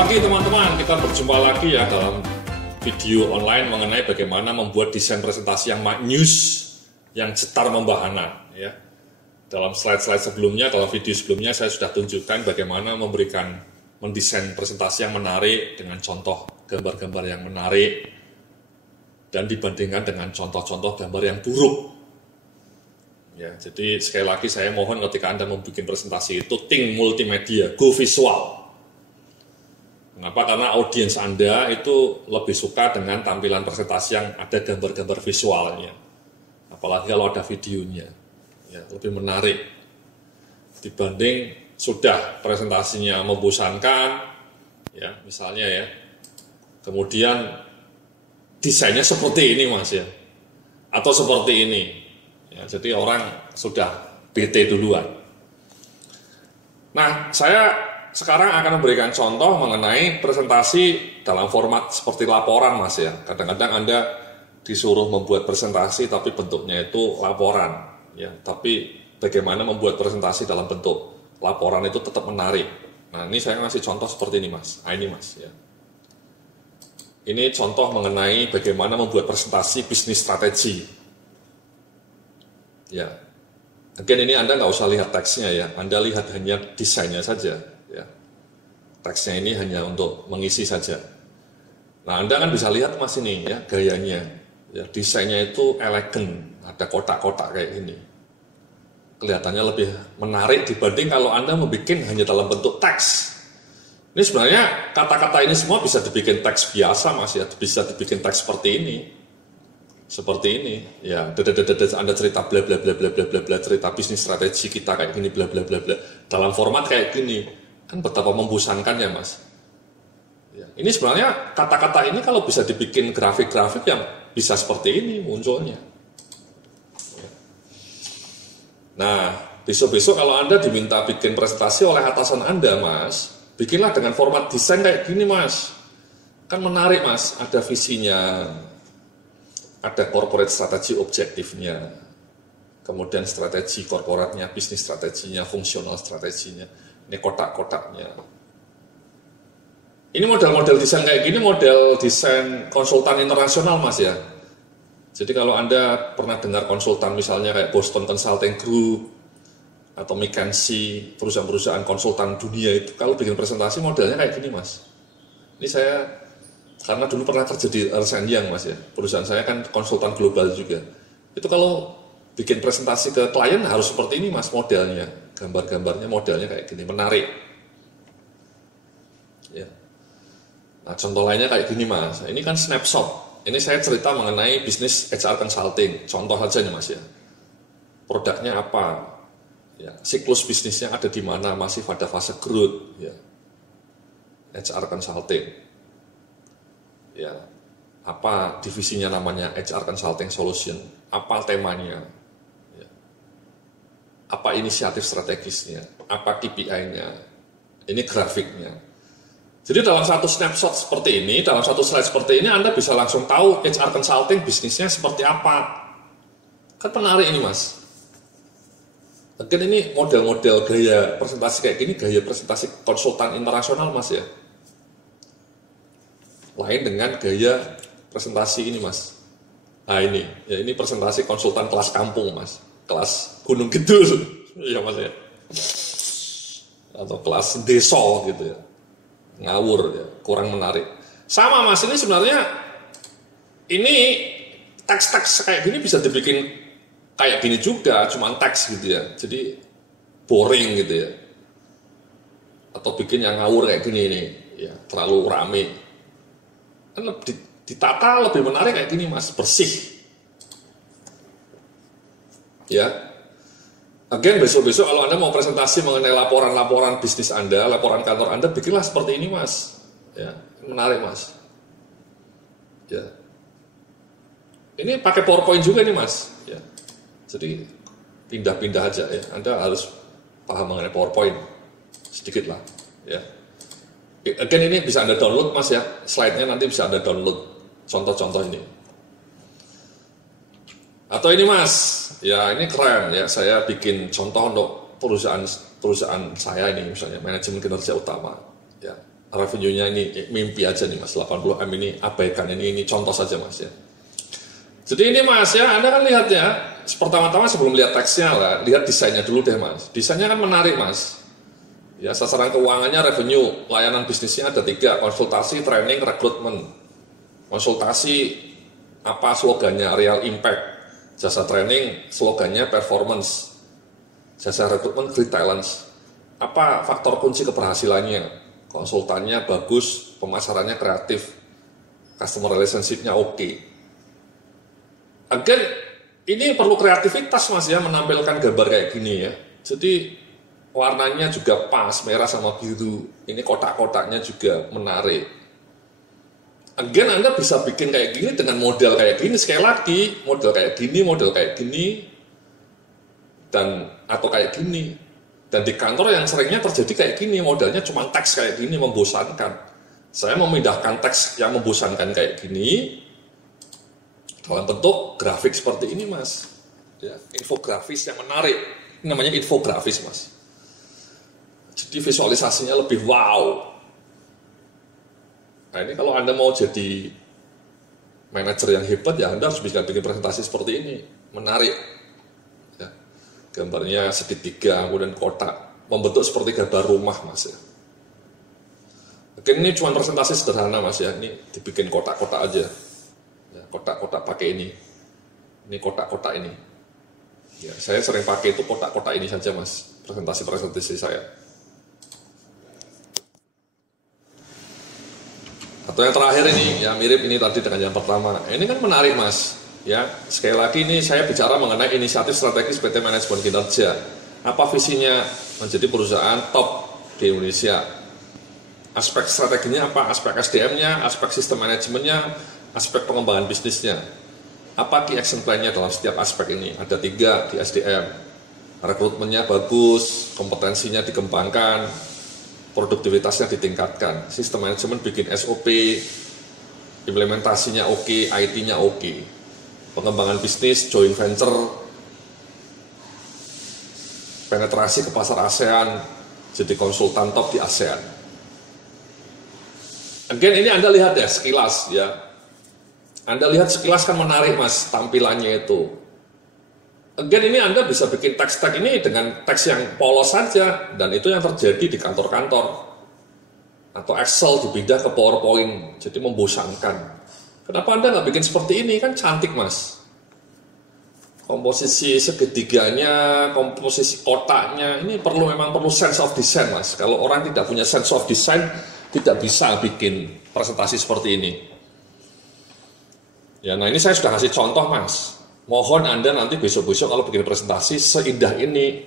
Selamat pagi teman-teman, kita berjumpa lagi ya dalam video online mengenai bagaimana membuat desain presentasi yang maknyus, yang cetar membahana ya. Dalam slide-slide sebelumnya, dalam video sebelumnya saya sudah tunjukkan bagaimana mendesain presentasi yang menarik dengan contoh gambar-gambar yang menarik dan dibandingkan dengan contoh-contoh gambar yang buruk. Ya, jadi sekali lagi saya mohon ketika Anda membuat presentasi itu think multimedia, go visual. Kenapa? Karena audiens Anda itu lebih suka dengan tampilan presentasi yang ada gambar-gambar visualnya. Apalagi kalau ada videonya. Ya, lebih menarik. Dibanding sudah presentasinya membosankan, ya, misalnya ya. Kemudian desainnya seperti ini Mas ya. Atau seperti ini. Ya, jadi orang sudah bete duluan. Nah, saya sekarang akan memberikan contoh mengenai presentasi dalam format seperti laporan Mas ya. Kadang-kadang Anda disuruh membuat presentasi tapi bentuknya itu laporan ya. Tapi bagaimana membuat presentasi dalam bentuk laporan itu tetap menarik. Nah, ini saya ngasih contoh seperti ini Mas. Nah, ini Mas ya. Ini contoh mengenai bagaimana membuat presentasi bisnis strategi. Ya. Again, ini Anda nggak usah lihat teksnya ya. Anda lihat hanya desainnya saja. Ya. Teksnya ini hanya untuk mengisi saja. Nah, Anda kan bisa lihat Mas ini ya, gayanya. Ya, desainnya itu elegan, ada kotak-kotak kayak gini. Kelihatannya lebih menarik dibanding kalau Anda membuat hanya dalam bentuk teks. Ini sebenarnya kata-kata ini semua bisa dibikin teks biasa Mas ya, bisa dibikin teks seperti ini. Seperti ini, ya, Anda cerita bla bla bla bla bla bla bla, cerita bisnis strategi kita kayak gini bla bla bla bla. Dalam format kayak gini. Kan betapa membosankan ya Mas. Ya, ini sebenarnya kata-kata ini kalau bisa dibikin grafik-grafik yang bisa seperti ini munculnya. Ya. Nah, besok-besok kalau Anda diminta bikin presentasi oleh atasan Anda Mas, bikinlah dengan format desain kayak gini Mas. Kan menarik Mas, ada visinya, ada corporate strategi objektifnya, kemudian strategi korporatnya, bisnis strateginya, fungsional strateginya. Ini kotak-kotaknya. Ini model-model desain kayak gini, model desain konsultan internasional Mas ya. Jadi kalau Anda pernah dengar konsultan misalnya kayak Boston Consulting Group atau McKinsey, perusahaan-perusahaan konsultan dunia itu kalau bikin presentasi modelnya kayak gini Mas. Ini saya karena dulu pernah kerja di Ernst & Young Mas ya. Perusahaan saya kan konsultan global juga. Itu kalau bikin presentasi ke klien harus seperti ini Mas modelnya. Gambar-gambarnya modelnya kayak gini, menarik. Ya. Nah, contoh lainnya kayak gini Mas. Ini kan snapshot. Ini saya cerita mengenai bisnis HR consulting. Contoh saja nih Mas ya. Produknya apa? Ya, siklus bisnisnya ada di mana? Masih pada fase growth. Ya. HR consulting. Ya. Apa divisinya namanya HR Consulting Solution? Apa temanya? Apa inisiatif strategisnya, apa KPI-nya, ini grafiknya. Jadi dalam satu snapshot seperti ini, dalam satu slide seperti ini, Anda bisa langsung tahu HR Consulting bisnisnya seperti apa. Kan menarik ini Mas. Mungkin ini model-model gaya presentasi kayak gini, gaya presentasi konsultan internasional Mas ya. Lain dengan gaya presentasi ini Mas. Nah ini, ya ini presentasi konsultan kelas kampung Mas. Kelas Gunung Kidul, ya Mas ya, atau kelas desa gitu ya, ngawur ya, kurang menarik. Sama Mas, ini sebenarnya ini teks-teks kayak gini bisa dibikin kayak gini juga, cuma teks gitu ya, jadi boring gitu ya, atau bikin yang ngawur kayak gini nih, ya terlalu rame. Kan ditata lebih menarik kayak gini Mas, bersih. Ya, again besok-besok kalau Anda mau presentasi mengenai laporan-laporan bisnis Anda, laporan kantor Anda, bikinlah seperti ini Mas. Ya, menarik Mas. Ya, ini pakai PowerPoint juga nih Mas. Ya, jadi pindah-pindah aja ya. Anda harus paham mengenai PowerPoint sedikit lah. Ya, again ini bisa Anda download Mas ya. Slide-nya nanti bisa Anda download contoh-contoh ini. Atau ini Mas, ya ini keren ya, saya bikin contoh untuk perusahaan saya ini misalnya, manajemen kinerja utama. Ya. revenue-nya ini mimpi aja nih Mas, 80M ini abaikan, ini contoh saja Mas ya. Jadi ini Mas ya, Anda kan lihat ya, pertama-tama sebelum lihat teksnya lah, lihat desainnya dulu deh Mas. Desainnya kan menarik Mas. Ya, sasaran keuangannya revenue, layanan bisnisnya ada 3, konsultasi, training, rekrutmen. Konsultasi, apa slogannya? Real impact. Jasa training, slogannya performance. Jasa rekrutmen, great talents. Apa faktor kunci keberhasilannya? Konsultannya bagus, pemasarannya kreatif, customer relationship-nya oke. Again, ini perlu kreativitas Mas ya, menampilkan gambar kayak gini ya. Jadi warnanya juga pas, merah sama biru. Ini kotak-kotaknya juga menarik. Again, Anda bisa bikin kayak gini dengan model kayak gini. Sekali lagi, model kayak gini, dan atau kayak gini. Dan di kantor yang seringnya terjadi kayak gini, modelnya cuma teks kayak gini, membosankan. Saya memindahkan teks yang membosankan kayak gini dalam bentuk grafik seperti ini Mas ya, infografis yang menarik. Ini namanya infografis Mas. Jadi visualisasinya lebih wow. Nah ini kalau Anda mau jadi manajer yang hebat ya Anda harus bisa bikin presentasi seperti ini, menarik ya. Gambarnya segitiga kemudian kotak, membentuk seperti gambar rumah Mas ya. Mungkin ini cuma presentasi sederhana Mas ya, ini dibikin kotak-kotak aja ya, kotak-kotak pakai ini kotak-kotak ini ya, saya sering pakai itu kotak-kotak ini saja Mas, presentasi saya. Atau yang terakhir ini ya, mirip ini tadi dengan yang pertama. Ini kan menarik Mas ya, sekali lagi ini saya bicara mengenai inisiatif strategis PT Manajemen Kinerja. Apa visinya? Menjadi perusahaan top di Indonesia. Aspek strateginya apa? Aspek SDM-nya, aspek sistem manajemennya, aspek pengembangan bisnisnya. Apa key action plan-nya dalam setiap aspek ini? Ada 3 di SDM. Rekrutmennya bagus, kompetensinya dikembangkan, produktivitasnya ditingkatkan. Sistem manajemen bikin SOP, implementasinya oke, IT-nya oke. Pengembangan bisnis, joint venture, penetrasi ke pasar ASEAN, jadi konsultan top di ASEAN. Again, ini Anda lihat ya sekilas ya. Anda lihat sekilas kan menarik Mas tampilannya itu. Again, ini Anda bisa bikin teks-teks ini dengan teks yang polos saja, dan itu yang terjadi di kantor-kantor. Atau Excel dipindah ke PowerPoint, jadi membosankan. Kenapa Anda nggak bikin seperti ini? Kan cantik Mas. Komposisi segitiganya, komposisi kotaknya, ini memang perlu sense of design Mas. Kalau orang tidak punya sense of design, tidak bisa bikin presentasi seperti ini. Ya, nah ini saya sudah kasih contoh Mas. Mohon Anda nanti besok-besok kalau bikin presentasi seindah ini.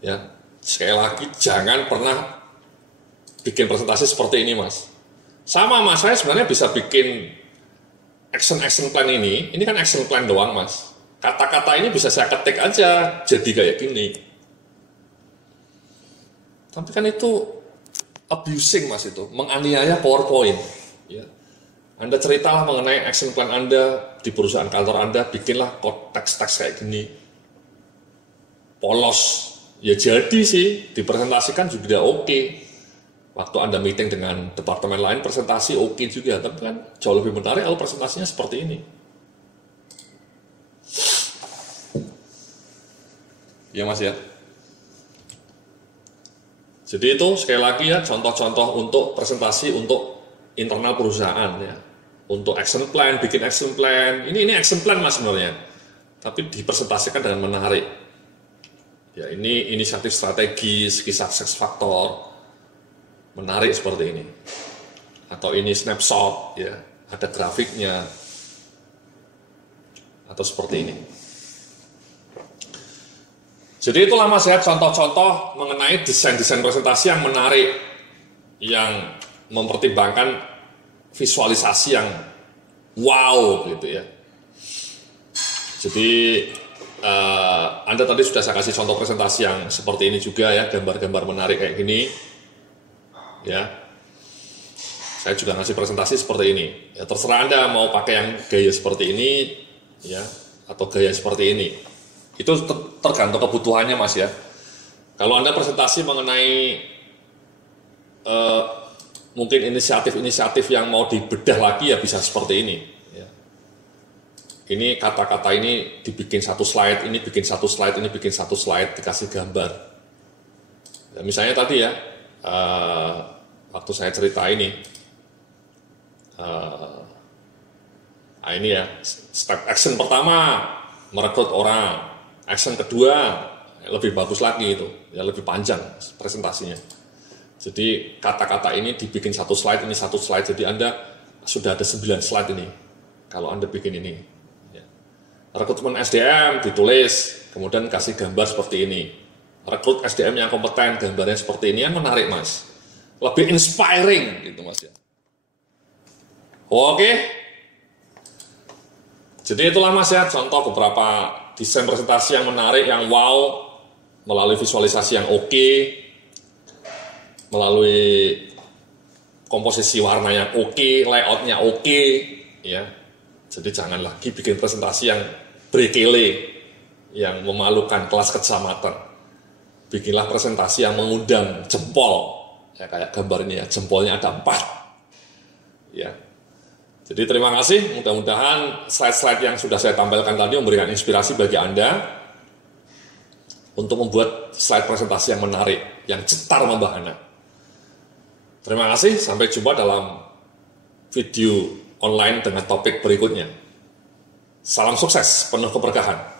Ya, sekali lagi jangan pernah bikin presentasi seperti ini Mas. Sama Mas, saya sebenarnya bisa bikin action plan ini kan action plan doang Mas. Kata-kata ini bisa saya ketik aja jadi kayak gini. Tapi kan itu abusing Mas, itu menganiaya PowerPoint. Ya. Anda ceritalah mengenai action plan Anda di perusahaan kantor Anda, bikinlah teks-teks kayak gini. Polos. Ya jadi sih, dipresentasikan juga oke. Waktu Anda meeting dengan departemen lain, presentasi oke juga. Tapi kan jauh lebih menarik kalau presentasinya seperti ini. Ya Mas ya. Jadi itu sekali lagi ya, contoh-contoh untuk presentasi untuk internal perusahaan ya. Untuk action plan, bikin action plan. Ini action plan Mas sebenarnya. Tapi dipresentasikan dengan menarik. Ya, ini inisiatif strategis, kisah sukses faktor. Menarik seperti ini. Atau ini snapshot ya, ada grafiknya. Atau seperti ini. Jadi itulah Mas ya, contoh-contoh mengenai desain-desain presentasi yang menarik, yang mempertimbangkan visualisasi yang wow gitu ya. Jadi Anda tadi sudah saya kasih contoh presentasi yang seperti ini juga ya, gambar-gambar menarik kayak gini ya. Saya juga ngasih presentasi seperti ini ya, terserah Anda mau pakai yang gaya seperti ini ya, atau gaya seperti ini. Itu tergantung kebutuhannya Mas ya. Kalau Anda presentasi mengenai mungkin inisiatif-inisiatif yang mau dibedah lagi ya bisa seperti ini. Ya. Ini kata-kata ini dibikin satu slide, ini bikin satu slide, ini bikin satu slide, dikasih gambar. Ya, misalnya tadi ya, waktu saya cerita ini, nah ini ya, step action pertama, merekrut orang. Action kedua, lebih bagus lagi itu, ya lebih panjang presentasinya. Jadi kata-kata ini dibikin satu slide, ini satu slide, jadi Anda sudah ada 9 slide ini, kalau Anda bikin ini. Ya. Rekrutmen SDM ditulis, kemudian kasih gambar seperti ini. Rekrut SDM yang kompeten, gambarnya seperti ini, yang menarik mas. Lebih inspiring gitu mas ya. Oke. Jadi itulah mas ya, contoh beberapa desain presentasi yang menarik, yang wow, melalui visualisasi yang oke, melalui komposisi warna yang oke, layoutnya oke, ya. Jadi jangan lagi bikin presentasi yang berkele, yang memalukan kelas kecamatan. Bikinlah presentasi yang mengundang jempol, ya kayak gambar ini ya, jempolnya ada 4, ya. Jadi terima kasih, mudah-mudahan slide-slide yang sudah saya tampilkan tadi memberikan inspirasi bagi Anda untuk membuat slide presentasi yang menarik, yang cetar membahana. Terima kasih, sampai jumpa dalam video online dengan topik berikutnya. Salam sukses, penuh keberkahan.